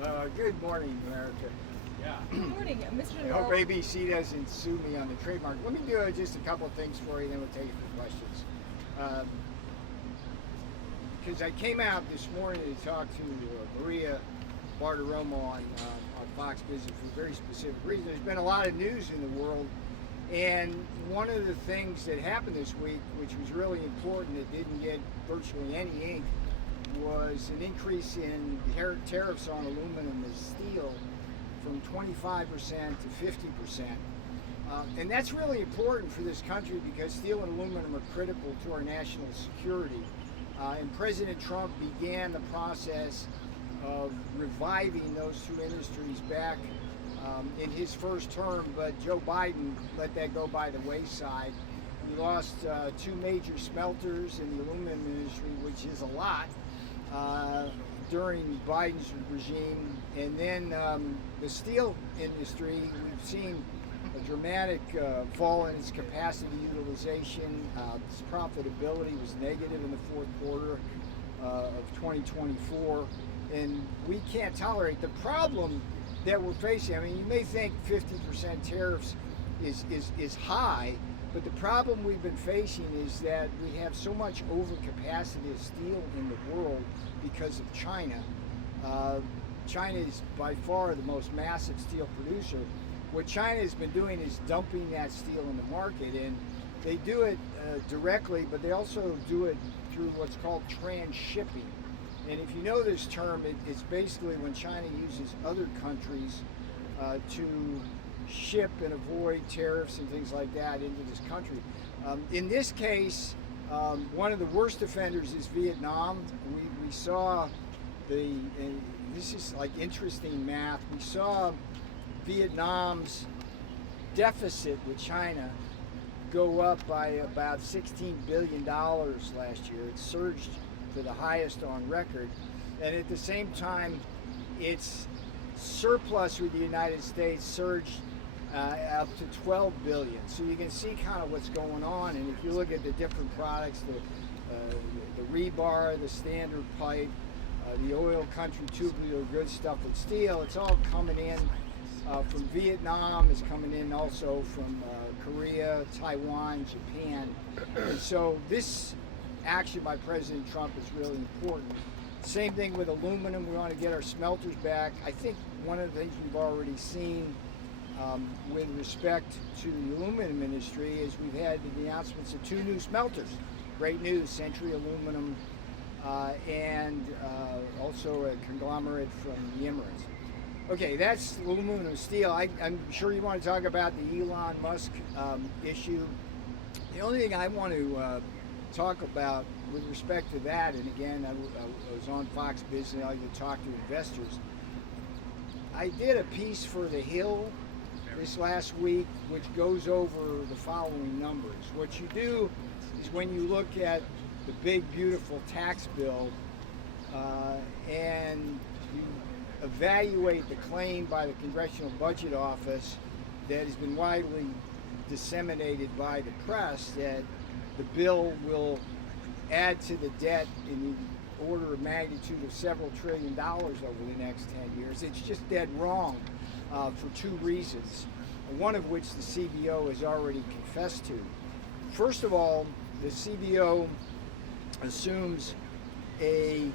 Good morning, America. Good morning, Mr. I hope ABC doesn't sue me on the trademark. Let me do just a couple of things for you, then we'll take your questions. Because I came out this morning to talk to Maria Bartiromo on Fox Business for a very specific reason. There's been a lot of news in the world, and one of the things that happened this week, which was really important, that didn't get virtually any ink, was an increase in tariffs on aluminum and steel from 25% to 50%. And that's really important for this country because steel and aluminum are critical to our national security. And President Trump began the process of reviving those two industries back in his first term, but Joe Biden let that go by the wayside. We lost two major smelters in the aluminum industry, which is a lot, during Biden's regime. And then the steel industry, we've seen a dramatic fall in its capacity utilization. Its profitability was negative in the fourth quarter of 2024, and we can't tolerate the problem that we're facing. I mean, you may think 50% tariffs is high, but the problem we've been facing is that we have so much overcapacity of steel in the world because of China. China is by far the most massive steel producer. What China has been doing is dumping that steel in the market, and they do it directly, but they also do it through what's called transshipping. And if you know this term, it's basically when China uses other countries to ship and avoid tariffs and things like that into this country. In this case, one of the worst offenders is Vietnam. We saw this is like interesting math. We saw Vietnam's deficit with China go up by about $16 billion last year. It surged to the highest on record. And at the same time, its surplus with the United States surged up to $12 billion. So you can see kind of what's going on. And if you look at the different products, the rebar, the standard pipe, the oil country tubular goods stuff with steel, it's all coming in from Vietnam. It's coming in also from Korea, Taiwan, Japan. And so this action by President Trump is really important. Same thing with aluminum. We want to get our smelters back. I think one of the things we've already seen with respect to the aluminum industry is we've had the announcements of two new smelters. Great news, Century Aluminum and also a conglomerate from the Emirates. Okay, that's aluminum and steel. I'm sure you want to talk about the Elon Musk issue. The only thing I want to talk about with respect to that, and again, I was on Fox Business, I could talk to investors. I did a piece for The Hill this last week, which goes over the following numbers. What you do is when you look at the big, beautiful tax bill and you evaluate the claim by the Congressional Budget Office that has been widely disseminated by the press that the bill will add to the debt in the order of magnitude of several $1 trillion over the next 10 years. It's just dead wrong for two reasons, one of which the CBO has already confessed to. First of all, the CBO assumes a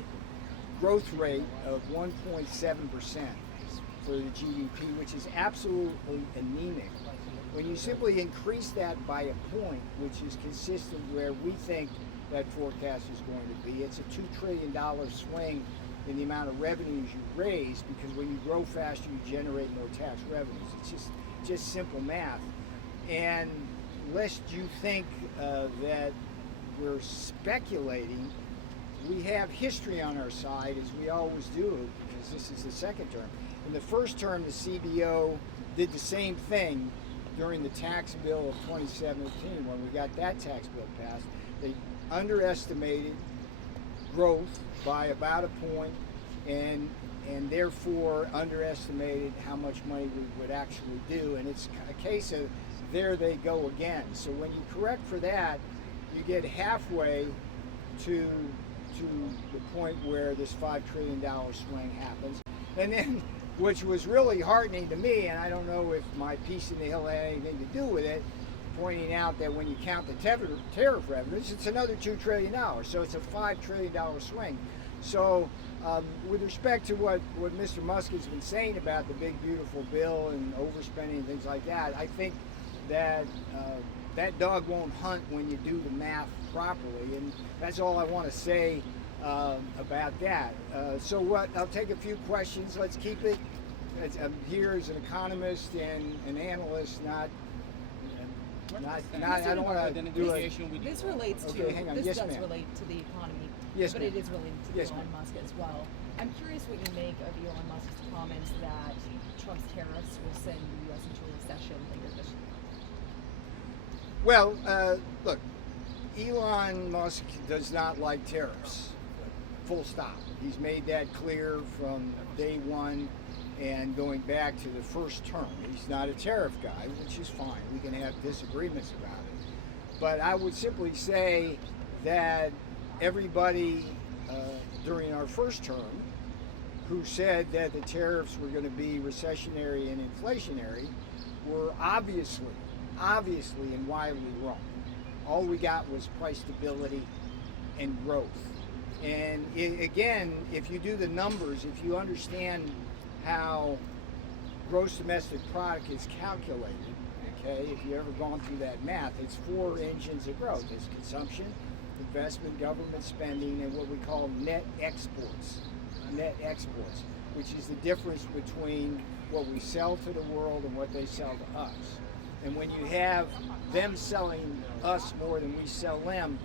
growth rate of 1.7% for the GDP, which is absolutely anemic. When you simply increase that by a point, which is consistent where we think that forecast is going to be, it's a $2 trillion swing in the amount of revenues you raise, because when you grow faster, you generate more tax revenues. It's just simple math. And lest you think that we're speculating, we have history on our side, as we always do, because this is the second term. In the first term, the CBO did the same thing during the tax bill of 2017 when we got that tax bill passed. They underestimated growth by about a point and therefore underestimated how much money we would actually do. And it's a case of there they go again. So when you correct for that, you get halfway to the point where this $5 trillion swing happens. And then, which was really heartening to me, and I don't know if my piece in the Hill had anything to do with it, pointing out that when you count the tariff revenues, it's another $2 trillion. So it's a $5 trillion swing. So with respect to what Mr. Musk has been saying about the big beautiful bill and overspending and things like that, I think that that dog won't hunt when you do the math properly, and that's all I want to say about that. So I'll take a few questions. Let's keep it. I'm here as an economist and an analyst, not. I don't want to do it. This relates to. Okay, hang on. This Yes, does ma'am. relate to the economy, Yes, but ma'am. it is related to Yes, Elon ma'am. Musk as well. I'm curious what you make of Elon Musk's comments that Trump's tariffs will send the U.S. into a recession later this year. Well, look, Elon Musk does not like tariffs. Full stop. He's made that clear from day one and going back to the first term. He's not a tariff guy, which is fine. We can have disagreements about it. But I would simply say that everybody during our first term who said that the tariffs were going to be recessionary and inflationary were obviously and wildly wrong. All we got was price stability and growth. And again, if you do the numbers, if you understand how gross domestic product is calculated, okay, if you've ever gone through that math, it's 4 engines of growth. It's consumption, investment, government spending, and what we call net exports, which is the difference between what we sell to the world and what they sell to us. And when you have them selling us more than we sell them,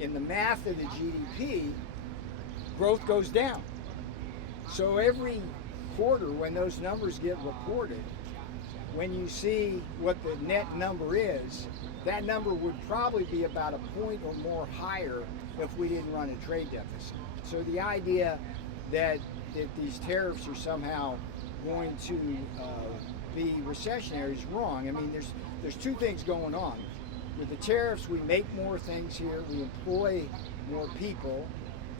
in the math of the GDP, growth goes down. So every quarter when those numbers get reported, when you see what the net number is, that number would probably be about a point or more higher if we didn't run a trade deficit. So the idea that these tariffs are somehow going to be recessionary is wrong. I mean, there's two things going on. With the tariffs, we make more things here, we employ more people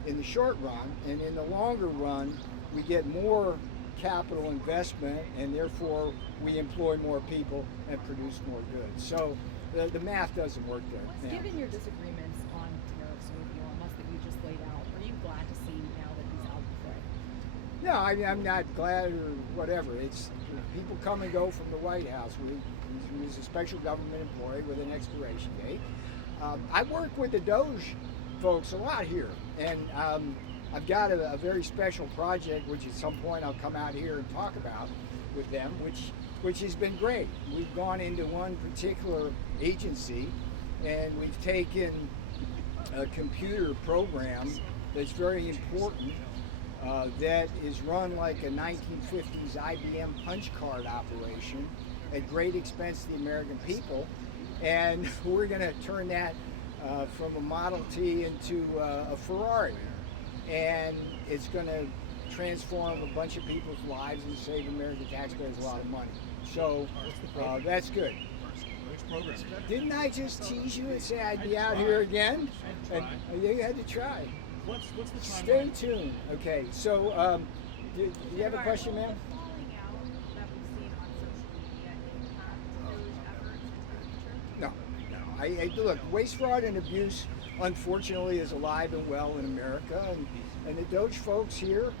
in the short run, and in the longer run, we get more capital investment, and therefore we employ more people and produce more goods. So the math doesn't work there. Now, Given your disagreements on tariffs with Elon Musk that you just laid out, are you glad to see now that he's out of the fray? no, I'm not glad or whatever. It's people come and go from the White House. He's a special government employee with an expiration date. I work with the Doge folks a lot here, and I've got a very special project, which at some point I'll come out here and talk about with them, which has been great. We've gone into one particular agency, and we've taken a computer program that's very important, that is run like a 1950s IBM punch card operation at great expense to the American people, and we're going to turn that from a Model T into a Ferrari, and it's going to transform a bunch of people's lives and save American taxpayers a lot of money. So that's good. Which program? Didn't I just tease you and say I'd be out here again? And you had to try. What's the Stay timeline? tuned. Okay, so do you have a question, ma'am? The falling out that we've seen on social media impact Doge efforts to capture? No. Look, waste, fraud, and abuse, unfortunately, is alive and well in America, and the Doge folks here,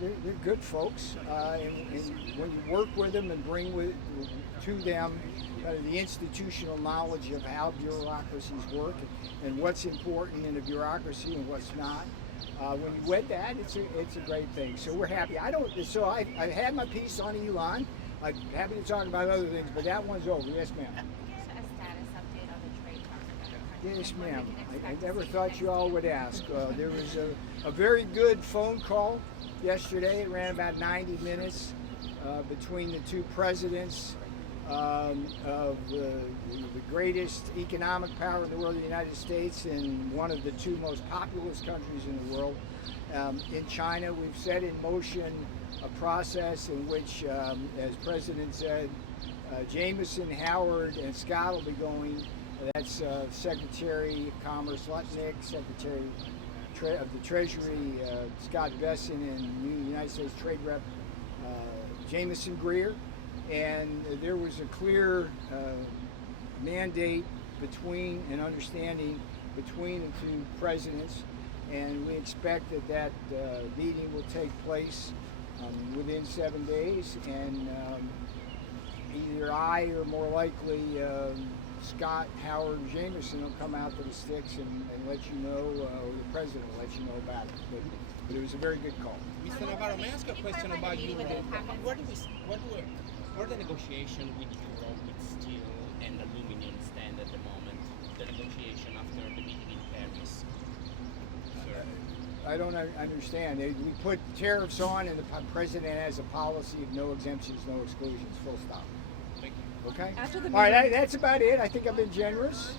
they're good folks, and when you work with them and bring to them the institutional knowledge of how bureaucracies work and what's important in a bureaucracy and what's not, when you wed that, it's a great thing. So we're happy. I had my piece on Elon. I'm happy to talk about other things, but that one's over. Yes, ma'am. Just a status update on the trade talks with other countries. Yes, and when ma'am. we can I expect to never see thought next you all would ask. There was a very good phone call yesterday. It ran about 90 minutes between the two presidents of the greatest economic power in the world, the United States, and one of the two most populous countries in the world. In China, we've set in motion a process in which, as President said, Jameson, Howard, and Scott will be going. That's Secretary of Commerce Lutnick, Secretary of of the Treasury, Scott Besson, and new United States Trade Rep Jameson Greer, and there was a clear mandate between and understanding between the two presidents, and we expect that meeting will take place within 7 days, and either I or more likely Scott, Howard, and Jameson will come out to the sticks and let you know, or the president will let you know about it. But it was a very good call. Mr. Navarro, may I ask a question about you? Where the negotiation with Europe with steel and aluminum stand at the moment? The negotiation after the meeting in Paris. I don't understand. We put tariffs on, and the president has a policy of no exemptions, no exclusions, full stop. Thank you. Okay? After the All right, meeting- that's about it. I think I've been generous.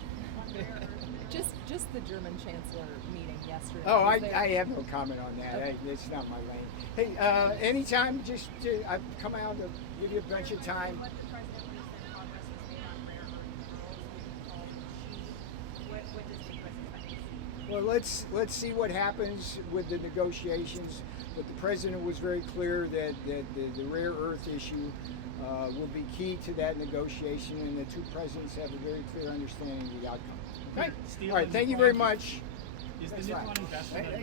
Just the German chancellor meeting yesterday. Oh, Was there- I have no comment on that. Okay. It's not my lane. Hey, anytime, just I've come out to give you a bunch of time. What the president when he said progress was made on rare earth minerals, what does the president think? Well, let's see what happens with the negotiations. But the president was very clear that the rare earth issue will be key to that negotiation, and the two presidents have a very clear understanding of the outcome. Okay. Steel All right. and Thank you very Nippon- much. Is the That's right. Nippon investment Hey, hey,